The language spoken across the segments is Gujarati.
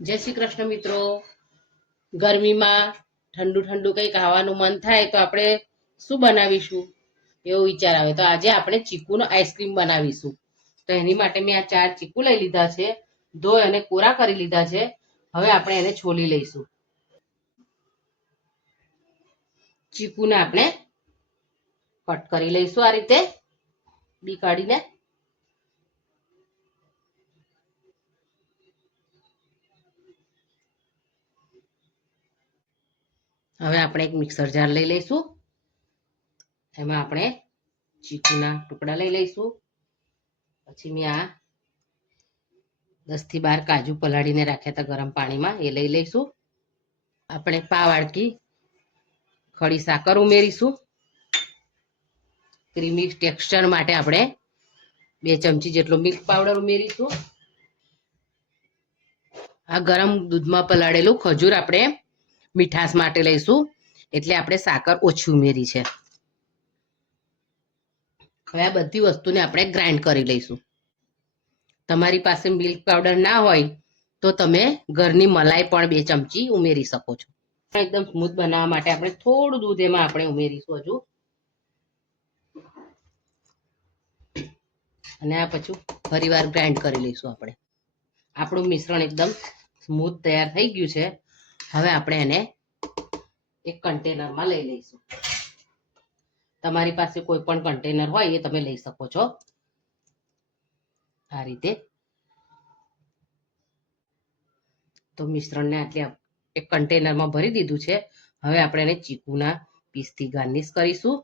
જય શ્રી કૃષ્ણ મિત્રો। ગરમીમાં ઠંડુ ઠંડુ કંઈ ખાવાનું મન થાય તો આપણે શું બનાવીશું એવો વિચાર આવે તો આજે આપણે ચીકુનો આઈસ્ક્રીમ બનાવીશું। તો એની માટે મેં આ 4 ચીકુ લઈ લીધા છે, ધોઈ અને કોરા કરી લીધા છે। હવે આપણે એને છોલી લઈશું। ચીકુને આપણે કટ કરી લઈશું આ રીતે બી કાઢીને। હવે આપણે એક મિક્સર જાર લઈ લઈશું, એમાં આપણે ચીકુના ટુકડા લઈ લઈશું। પછી મેં આ 10 થી 12 કાજુ પલાળીને રાખ્યા હતા ગરમ પાણીમાં, એ લઈ લઈશું। આપણે પા વાટકી ખડી સાકર ઉમેરીશું। ક્રીમી ટેક્સચર માટે આપણે 2 ચમચી જેટલો મિલ્ક પાવડર ઉમેરીશું। આ ગરમ દૂધમાં પલાળેલું ખજૂર આપણે મીઠાશ માટે લઈશું, એટલે આપણે સાકર ઓછી ઉમેરી છે। હવે આ બધી વસ્તુને આપણે ગ્રાઇન્ડ કરી લઈશું। તમારી પાસે મિલ્ક પાવડર ના હોય તો તમે ઘરની મલાઈ પણ 2 ચમચી ઉમેરી શકો છો। એકદમ સ્મૂથ બનાવવા માટે આપણે થોડું દૂધ એમાં આપણે ઉમેરીશું હજુ, અને આ પછી ફરીવાર ગ્રાઇન્ડ કરી લઈશું આપણે। આપણું મિશ્રણ એકદમ સ્મૂથ તૈયાર થઈ ગયું છે। હવે આપણે એને એક કન્ટેનરમાં લઈ લઈશું। તમારી પાસે કોઈ પણ કન્ટેનર હોય એ તમે લઈ શકો છો। આ રીતે તો મિશ્રણને આટલે એક કન્ટેનરમાં ભરી દીધું છે। હવે આપણે એને ચીકુના પીસથી ગાર્નિશ કરીશું।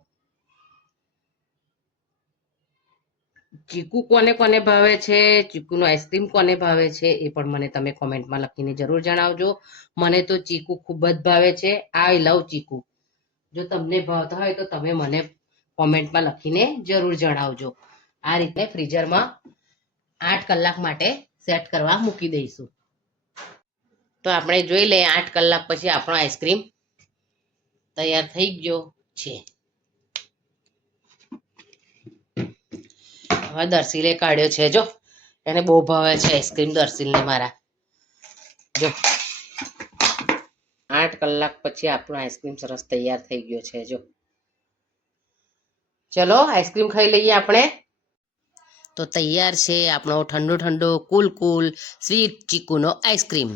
ચીકુ કોને કોને ભાવે છે, ચીકુનો આઈસ્ક્રીમ કોને ભાવે છે એ પણ મને તમે કોમેન્ટમાં લખીને જરૂર જણાવજો। મને તો ચીકુ ખૂબ જ ભાવે છે, આઈ લવ ચીકુ। જો તમને ભાવતા હોય તો તમે મને કોમેન્ટમાં લખીને જરૂર જણાવજો। આ રીતે ફ્રીઝરમાં 8 કલાક માટે સેટ કરવા મૂકી દઈશું। તો આપણે જોઈ લઈએ 8 કલાક પછી આપણો આઈસ્ક્રીમ તૈયાર થઈ ગયો છે। હવે દર્શીલે કાઢ્યો છે, જો એને બહુ ભાવે છે આઈસ્ક્રીમ દર્શીલને મારા। જો 8 કલાક પછી આપણો આઈસ્ક્રીમ સરસ તૈયાર થઈ ગયો છે। જો ચલો આઈસ્ક્રીમ ખાઈ લઈએ આપણે। તો તૈયાર છે આપણો ઠંડો ઠંડો કુલ કુલ સ્વીટ ચીકુનો આઈસ્ક્રીમ।